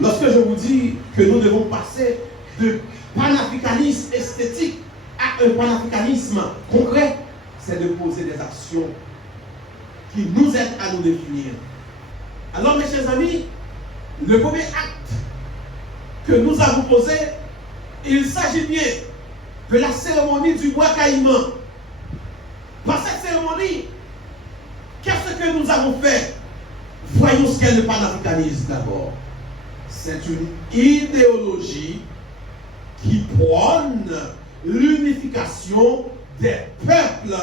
Lorsque je vous dis que nous devons passer de panafricanisme esthétique à un panafricanisme concret, c'est de poser des actions qui nous aident à nous définir. Alors mes chers amis, le premier acte que nous avons posé, il s'agit bien de la cérémonie du bois caïman. Par cette cérémonie, qu'est-ce que nous avons fait? Voyons ce qu'est le panafricanisme d'abord. C'est une idéologie qui prône l'unification des peuples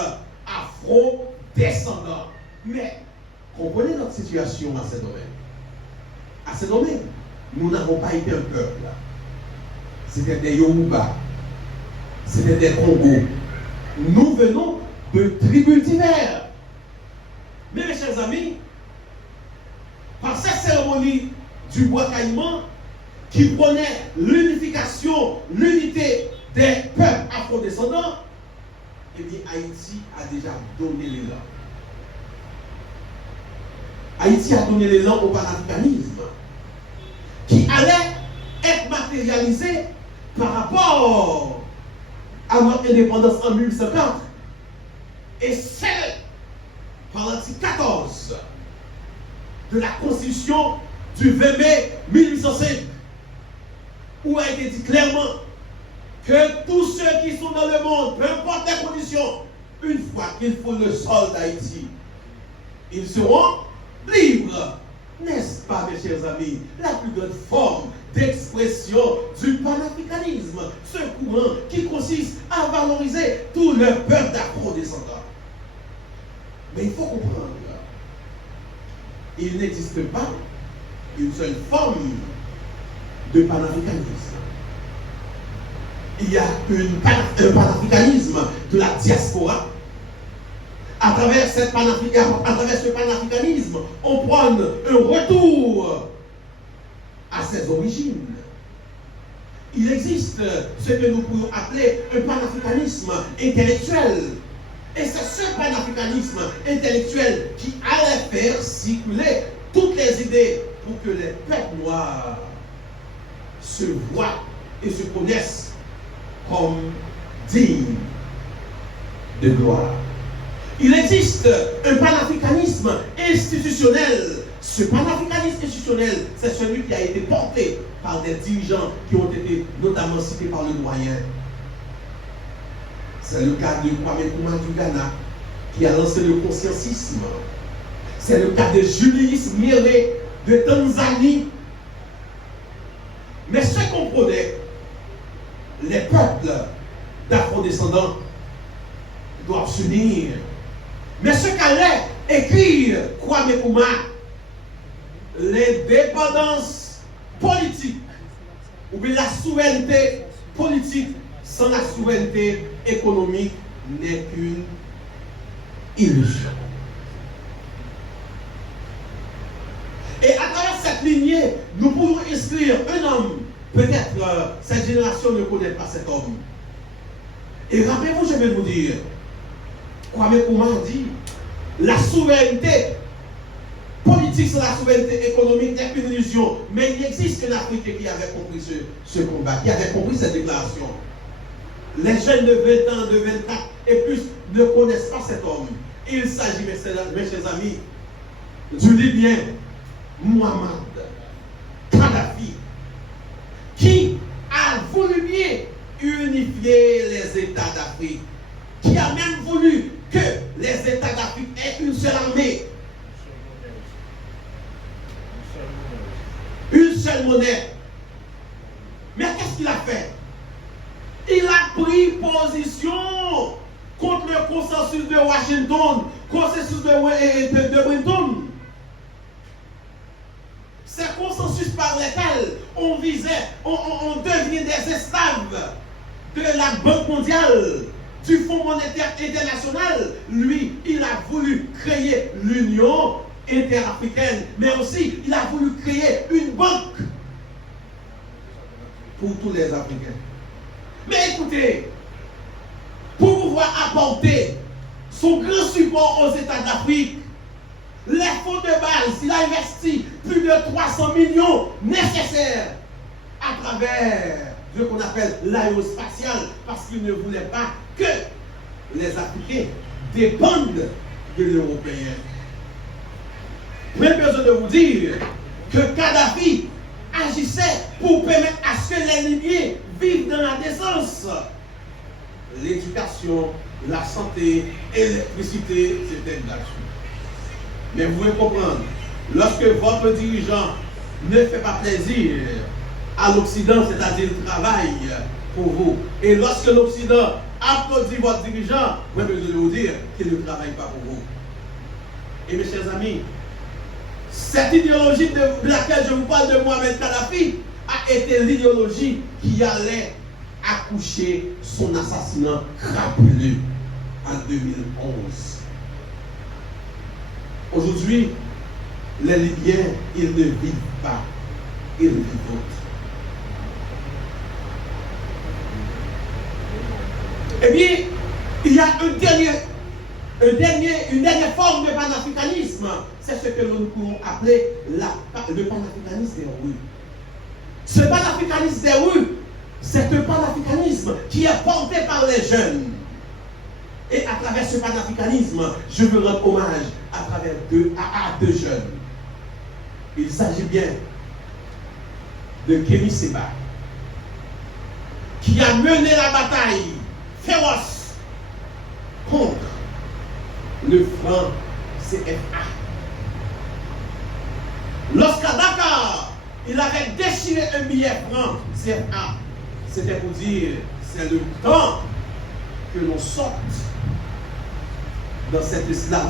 afro-descendants. Mais comprenez notre situation à ce domaine. À ce domaine, nous n'avons pas été un peuple. C'était des Yoruba, c'était des Congos. Nous venons de tribus diverses. Mais mes chers amis, par cette cérémonie du bois caïman qui prônait l'unification, l'unité des peuples afro-descendants, eh bien Haïti a déjà donné l'élan. Haïti a donné l'élan au panafricanisme qui allait être matérialisé par rapport à notre indépendance en 1850 et celle par l'article 14 de la Constitution du 20 mai 1805 où a été dit clairement que tous ceux qui sont dans le monde, peu importe les conditions, une fois qu'ils font le sol d'Haïti, ils seront libres. N'est-ce pas, mes chers amis, la plus grande forme d'expression du panafricanisme, ce courant qui consiste à valoriser tout le peuple d'afro-descendants. Mais il faut comprendre, il n'existe pas une seule forme de panafricanisme. Il y a un panafricanisme de la diaspora. À travers ce panafricanisme, on prend un retour à ses origines. Il existe ce que nous pouvons appeler un panafricanisme intellectuel. Et c'est ce panafricanisme intellectuel qui allait faire circuler toutes les idées pour que les peuples noirs se voient et se connaissent comme dignes de gloire. Il existe un panafricanisme institutionnel. Ce panafricanisme institutionnel, c'est celui qui a été porté par des dirigeants qui ont été notamment cités par le doyen. C'est le cas de Kwame Nkrumah du Ghana, qui a lancé le consciencisme. C'est le cas de Julius Nyerere de Tanzanie. Mais ce qu'on prenait, les peuples d'afro-descendants doivent s'unir. Mais ce qu'allait écrire Kwame Nkrumah, l'indépendance politique, ou bien la souveraineté politique sans la souveraineté économique n'est qu'une illusion. Et à travers cette lignée, nous pouvons inscrire un homme. Peut-être cette génération ne connaît pas cet homme. Et rappelez-vous, je vais vous dire, Kwame Nkrumah dit, la souveraineté politique sur la souveraineté économique n'est qu'une illusion. Mais il existe un Africain qui avait compris ce combat, qui avait compris cette déclaration. Les jeunes de 20 ans, de 24 et plus ne connaissent pas cet homme. Il s'agit, mes chers amis, du Libyen Muammar Kadhafi, qui a voulu bien unifier les États d'Afrique, qui a même voulu que les États d'Afrique aient une seule armée, une seule monnaie. Mais qu'est-ce qu'il a fait? Il a pris position contre le consensus de Washington, consensus de Bretton. Ces consensus par lesquels on visait, on devenait des esclaves de la Banque mondiale, du Fonds monétaire international. Lui, il a voulu créer l'Union interafricaine, mais aussi il a voulu créer une banque pour tous les Africains. Mais écoutez, pour pouvoir apporter son grand support aux États d'Afrique, les fonds de base, il a investi plus de 300 millions nécessaires à travers ce qu'on appelle l'aérospatial, parce qu'il ne voulait pas que les Africains dépendent de l'Européen. J'ai besoin de vous dire que Kadhafi agissait pour permettre à ce que les Libyens vivent dans la décence. L'éducation, la santé, l'électricité, c'était gratuit. Mais vous pouvez comprendre, lorsque votre dirigeant ne fait pas plaisir à l'Occident, c'est-à-dire travaille pour vous, et lorsque l'Occident applaudit votre dirigeant, vous avez besoin de vous dire qu'il ne travaille pas pour vous. Et mes chers amis, cette idéologie de laquelle je vous parle de Mohamed Kadhafi a été l'idéologie qui allait accoucher son assassinat crapuleux en 2011. Aujourd'hui, les Libyens, ils ne vivent pas, ils vivotent. Eh bien, il y a une dernière forme de panafricanisme. C'est ce que nous pouvons appeler le panafricanisme des rues. Ce panafricanisme des rues, c'est un panafricanisme qui est porté par les jeunes. Et à travers ce panafricanisme, je veux rendre hommage à deux jeunes. Il s'agit bien de Kémy Séba, qui a mené la bataille féroce contre le franc CFA. Lorsqu'à Dakar, il avait déchiré un billet franc CFA, c'était pour dire, c'est le temps que l'on sorte dans cet esclavage.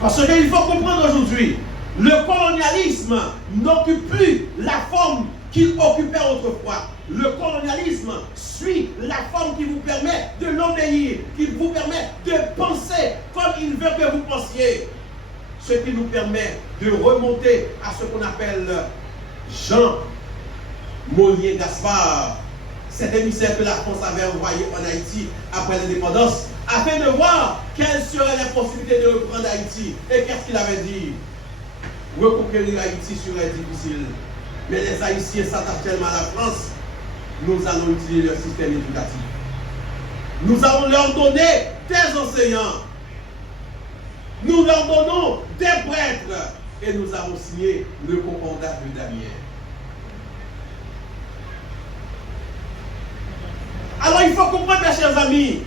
Parce qu'il faut comprendre aujourd'hui, le colonialisme n'occupe plus la forme qu'il occupait autrefois. Le colonialisme suit la forme qui vous permet de l'obéir, qui vous permet de penser comme il veut que vous pensiez. Ce qui nous permet de remonter à ce qu'on appelle Jean Mollier Gaspard, cet émissaire que la France avait envoyé en Haïti après l'indépendance, afin de voir quelles seraient les possibilités de reprendre Haïti. Et qu'est-ce qu'il avait dit? Reconquérir Haïti serait difficile. Mais les Haïtiens s'attachent tellement à la France, nous allons utiliser leur système éducatif. Nous allons leur donner des enseignants. Nous leur donnons des prêtres. Et nous avons signé le concordat de Damiens. Alors il faut comprendre, mes chers amis,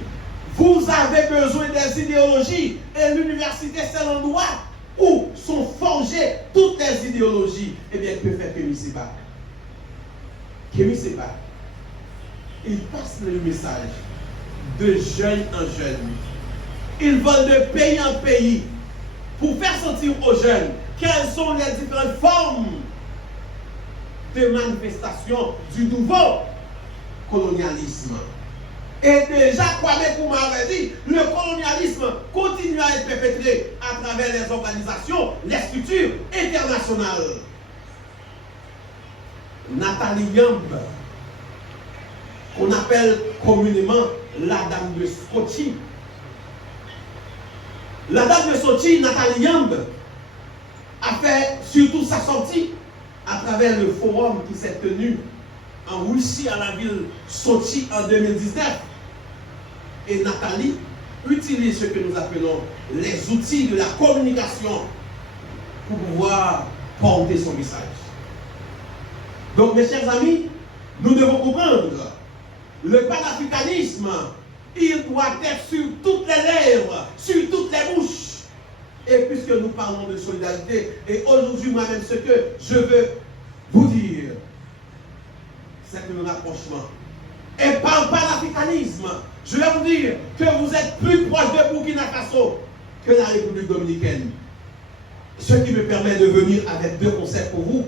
vous avez besoin des idéologies. Et l'université, c'est l'endroit où sont forgées toutes les idéologies. Eh bien, que fait Kémy Séba? Kémy Séba, il passe le message de jeune en jeune. Ils vont de pays en pays pour faire sentir aux jeunes quelles sont les différentes formes de manifestation du nouveau colonialisme. Et déjà, Kwame Nkrumah avait dit, le colonialisme continue à être perpétré à travers les organisations, les structures internationales. Nathalie Yamb, qu'on appelle communément la dame de Sochi. La dame de Sochi, Nathalie Yamb, a fait surtout sa sortie à travers le forum qui s'est tenu en Russie à la ville Sochi en 2019. Et Nathalie utilise ce que nous appelons les outils de la communication pour pouvoir porter son message. Donc mes chers amis, nous devons comprendre le panafricanisme, il doit être sur toutes les lèvres, sur toutes les bouches. Et puisque nous parlons de solidarité, et aujourd'hui moi-même ce que je veux vous dire, c'est que le rapprochement. Et par le panafricanisme, je vais vous dire que vous êtes plus proche de Burkina Faso que la République dominicaine. Ce qui me permet de venir avec deux concepts pour vous.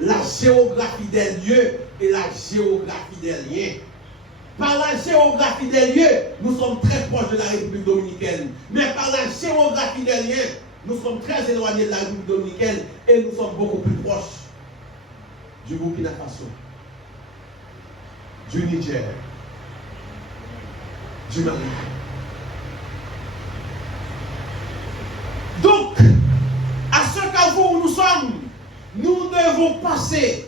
La géographie des lieux et la géographie des liens. Par la géographie des lieux, nous sommes très proches de la République dominicaine. Mais par la géographie des liens, nous sommes très éloignés de la République dominicaine et nous sommes beaucoup plus proches du Burkina Faso, du Niger, du Mali. Donc, à ce carrefour où nous sommes, nous devons passer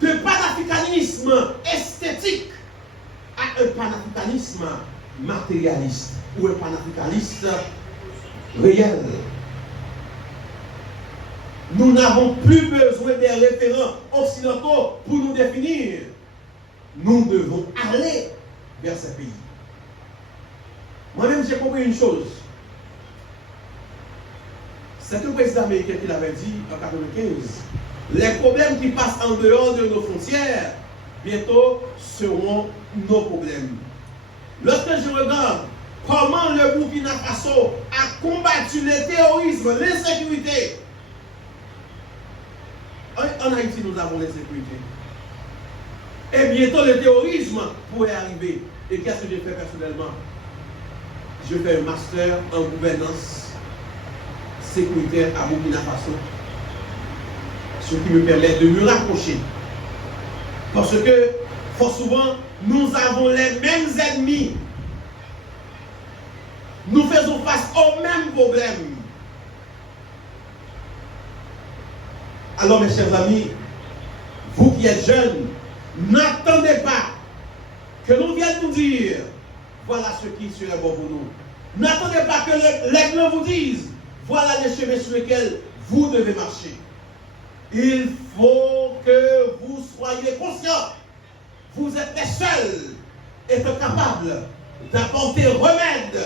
de panafricanisme esthétique à un panafricanisme matérialiste ou un panafricaniste réel. Nous n'avons plus besoin des référents occidentaux pour nous définir. Nous devons aller vers ces pays. Moi-même, j'ai compris une chose. C'est le président américain qui l'avait dit en 1995. Les problèmes qui passent en dehors de nos frontières, bientôt seront nos problèmes. Lorsque je regarde comment le Burkina Faso a combattu le terrorisme, l'insécurité, en Haïti, nous avons l'insécurité. Et bientôt, le terrorisme pourrait arriver. Et qu'est-ce que j'ai fait personnellement? Je fais un master en gouvernance sécuritaire à Burkina Faso. Ce qui me permet de me rapprocher. Parce que, fort souvent, nous avons les mêmes ennemis. Nous faisons face aux mêmes problèmes. Alors, mes chers amis, vous qui êtes jeunes, n'attendez pas que l'on vienne nous dire voilà ce qui serait bon pour nous. N'attendez pas que l'aigle vous dise voilà les chemins sur lesquels vous devez marcher. Il faut que vous soyez conscients. Vous êtes les seuls étant capables d'apporter remède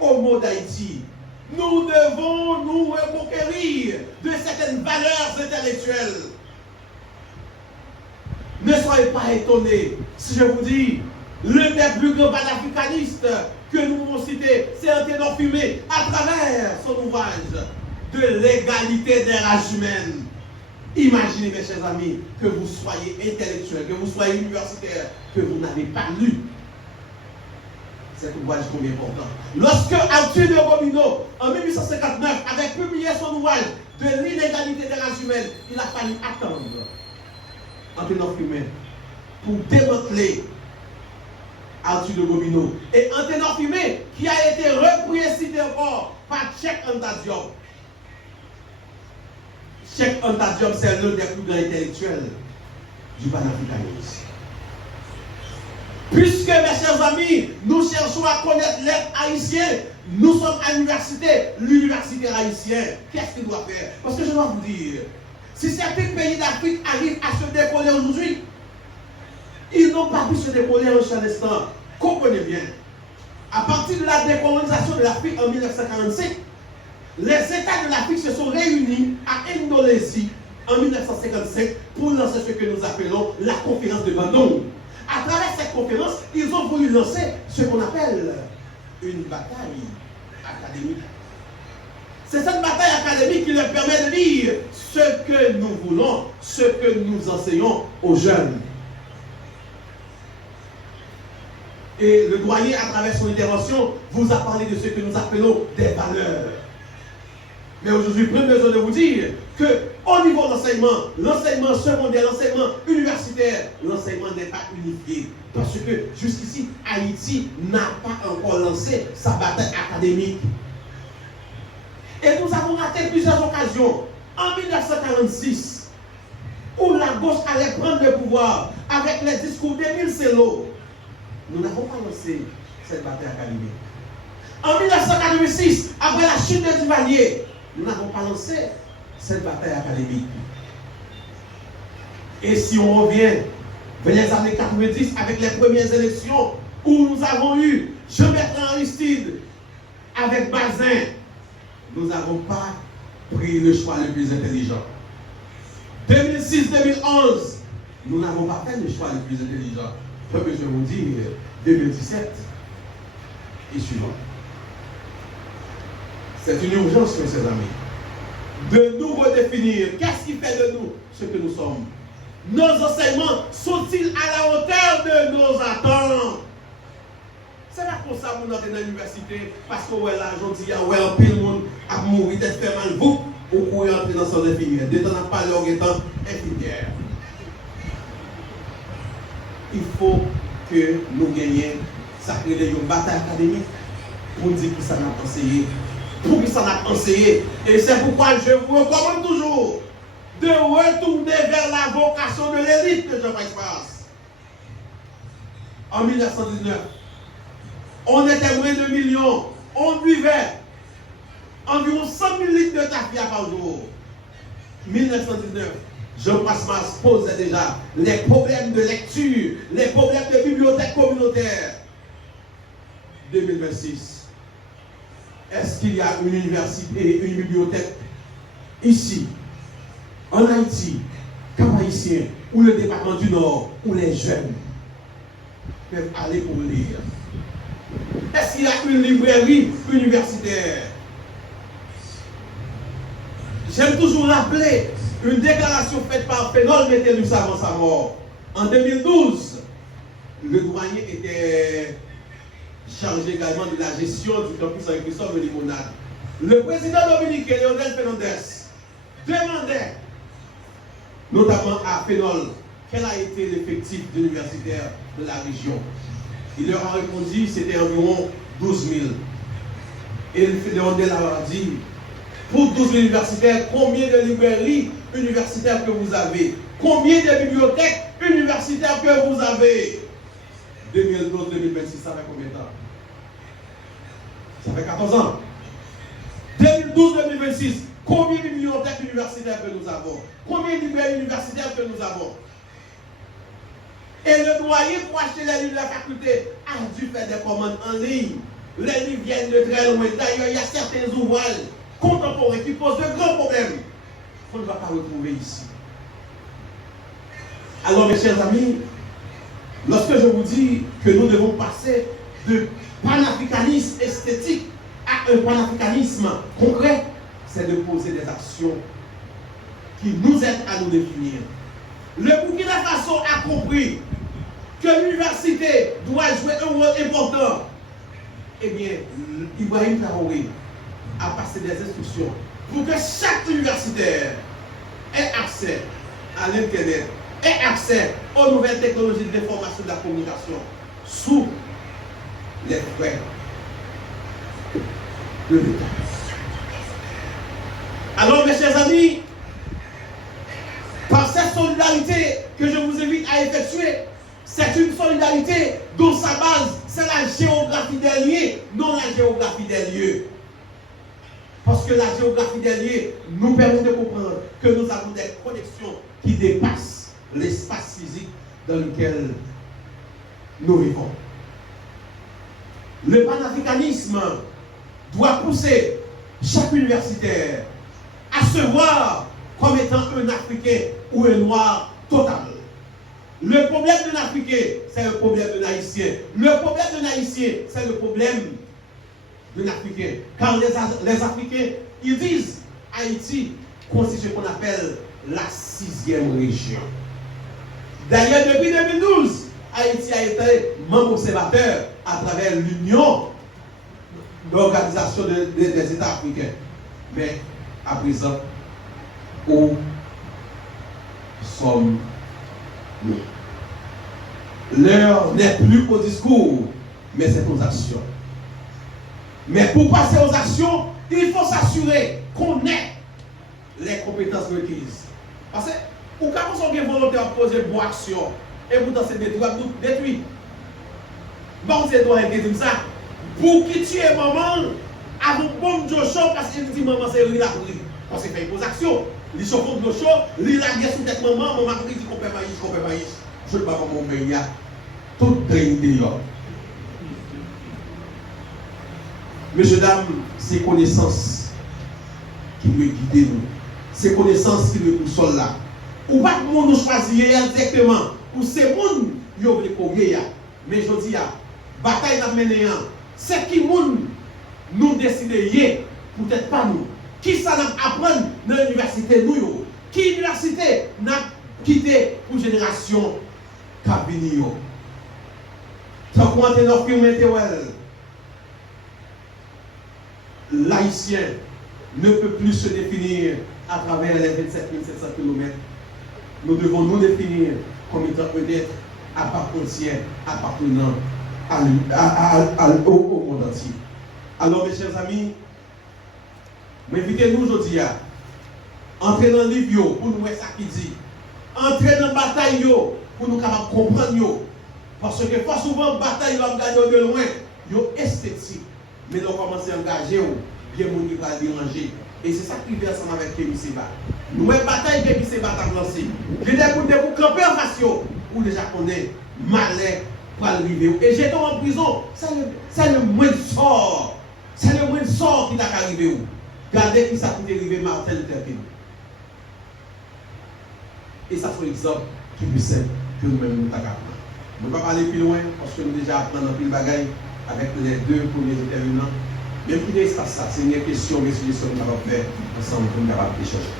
au mot d'Haïti. Nous devons nous reconquérir de certaines valeurs intellectuelles. Ne soyez pas étonnés si je vous dis l'un des plus grands panafricanistes que nous pouvons citer, c'est Anténor Fumé à travers son ouvrage de l'égalité des races humaines. Imaginez, mes chers amis, que vous soyez intellectuel, que vous soyez universitaire, que vous n'avez pas lu cet ouvrage combien important. Lorsque Arthur de Gobineau, en 1859, avait publié son ouvrage de l'inégalité des races humaines, il a fallu attendre Anténor Fumé pour démanteler Arthur de Gobineau. Et Anténor Fumé, qui a été repris et cité encore par Cheikh Anta Diop. Cheikh Anta Diop, c'est l'un des plus grands intellectuels du panafricanisme. Puisque, mes chers amis, nous cherchons à connaître l'être haïtien, nous sommes à l'université, l'universitaire haïtien. Qu'est-ce qu'il doit faire? Parce que je dois vous dire, si certains pays d'Afrique arrivent à se décoller aujourd'hui, ils n'ont pas pu se décoller en chaque instant. Comprenez bien. À partir de la décolonisation de l'Afrique en 1945, les États de l'Afrique se sont réunis à Indonésie en 1955 pour lancer ce que nous appelons la conférence de Bandung. À travers cette conférence, ils ont voulu lancer ce qu'on appelle une bataille académique. C'est cette bataille académique qui leur permet de dire ce que nous voulons, ce que nous enseignons aux jeunes. Et le doyen, à travers son intervention, vous a parlé de ce que nous appelons des valeurs. Mais aujourd'hui, plus besoin de vous dire qu'au niveau de l'enseignement secondaire, l'enseignement universitaire, l'enseignement n'est pas unifié. Parce que jusqu'ici, Haïti n'a pas encore lancé sa bataille académique. Et nous avons raté plusieurs occasions. En 1946, où la gauche allait prendre le pouvoir avec les discours d'Émile Sello, nous n'avons pas lancé cette bataille académique. En 1986, après la chute de Duvalier, nous n'avons pas lancé cette bataille académique. Et si on revient vers les années 90 avec les premières élections où nous avons eu Jean-Bertrand Aristide avec Bazin, nous n'avons pas pris le choix le plus intelligent. 2006-2011, nous n'avons pas fait le choix le plus intelligent. Comme je vous dis, 2017 et suivant. C'est une urgence, mes chers amis, de nous redéfinir. Qu'est-ce qui fait de nous ce que nous sommes? Nos enseignements sont-ils à la hauteur de nos attentes? C'est pas pour ça que nous sommes dans l'université, parce que ouais, là, j'en dis, ouais, un pile monde a mouru d'être fait mal, vous, ou pouvez entrer dans son infirmière. Dès qu'on n'a pas leur étant infirmière. Il faut que nous gagnions, ça crée une bataille académique pour dire que ça n'a pas enseigné pour qu'il s'en a enseigné. Et c'est pourquoi je vous recommande toujours de retourner vers la vocation de l'élite de Jean-Jacques Passe. En 1919, on était moins de 2 millions, on buvait environ 100 000 litres de tafia par jour. 1919, Jean Pasmas posait déjà les problèmes de lecture, les problèmes de bibliothèque communautaire. 2026, est-ce qu'il y a une université et une bibliothèque ici, en Haïti, Cap-Haïtien, ou le département du Nord, où les jeunes peuvent aller pour lire? Est-ce qu'il y a une librairie universitaire? J'aime toujours rappeler une déclaration faite par Fénol Métellus avant sa mort. En 2012, le doyen était chargé également de la gestion du campus Saint-Christophe de Limonade. Le président dominicain Léonel Fernandez demandait notamment à Fénol quel a été l'effectif universitaire de la région. Il leur a répondu que c'était environ 12 000. Et Léonel a dit, pour 12 000 universitaires, combien de librairies universitaires que vous avez? Combien de bibliothèques universitaires que vous avez? 2012-2026, ça fait combien de temps? Ça fait 14 ans. 2012-2026, combien de bibliothèques universitaires que nous avons? Combien de librairies universitaires que nous avons? Et le doyen pour acheter les livres de la faculté a dû faire des commandes en ligne. Les livres viennent de très loin. D'ailleurs, il y a certains ouvrages contemporains qui posent de grands problèmes qu'on ne va pas retrouver ici. Alors, mes chers amis, lorsque je vous dis que nous devons passer de panafricanisme esthétique à un panafricanisme concret, c'est de poser des actions qui nous aident à nous définir. Le Burkina Faso a compris que l'université doit jouer un rôle important. Eh bien, Ibrahim Traoré a passé des instructions pour que chaque universitaire ait accès à l'Internet, ait accès aux nouvelles technologies de l'information et de la communication sous les frais de l'État. Alors, mes chers amis, par cette solidarité que je vous invite à effectuer, c'est une solidarité dont sa base, c'est la géographie des lieux, non la géographie des lieux. Parce que la géographie des lieux nous permet de comprendre que nous avons des connexions qui dépassent l'espace physique dans lequel nous vivons. Le panafricanisme doit pousser chaque universitaire à se voir comme étant un Africain ou un Noir total. Le problème d'un Africain, c'est le problème d'un Haïtien. Le problème d'un Haïtien, c'est le problème d'un Africain. Car les Africains, ils disent Haïti constitue ce qu'on appelle la 6e région. D'ailleurs, depuis 2012, Haïti a été membre observateur à travers l'Union d'organisation des États africains. Mais à présent, où sommes-nous? L'heure n'est plus au discours, mais c'est aux actions. Mais pour passer aux actions, il faut s'assurer qu'on ait les compétences requises. Parce que, ou quand on est volontaire à poser une action, et vous dans ces détruits, bon, c'est toi qui dit ça. Pour qui tue maman, avec bon Joshua, parce qu'il dit maman, c'est lui la prise. Parce qu'il fait une action. Il chauffe de chaud, il la guerre sous tête maman, maman dit qu'on peut pas y. Je ne sais pas comment on y a. Tout traîné là. Messieurs, dames, c'est connaissances qui nous guident nous. C'est connaissances qui nous poussent là. Ou pas que nous choisir directement. Ou c'est monde qui veut courir. Mais je dis, bataille n'a mené un. C'est qui nous décider, peut-être pas nous. Qui ça n'a apprendre dans l'université nous? Qui université n'a quitté pour génération Cabinio? Tant qu'on est dans le film l'haïtien ne peut plus se définir à travers les 27 700 km. Nous devons nous définir comme étant un être à part entière, appartenant au monde entier. Alors, mes chers amis, Invitez-nous aujourd'hui à entrer dans le livre pour nous voir ça qui dit. Entrer dans la bataille pour nous capables comprendre yo. Parce que pas souvent bataille va gagner de loin, yo esthétique. Mais nous commencer à engager bien mon qui va déranger. Et c'est ça qui vient ensemble avec Kémy Séba. Nous mettons bataille Kémy Séba a lancé. Je dis pour camper en face ou déjà connaît malin pour arriver. Et j'étais en prison, c'est le moins de sort. C'est le moins de sort qui t'a arrivé. Regardez qui ça qui est arrivé Martin Luther King. Et ça c'est l'exemple qui est plus simple que nous-mêmes nous avons. Nous ne pouvons pas aller plus loin parce que nous déjà apprenons plus de bagailles avec les deux premiers intervenants. Même si ça, c'est une question que nous avons fait ensemble pour nous capables d'échanger.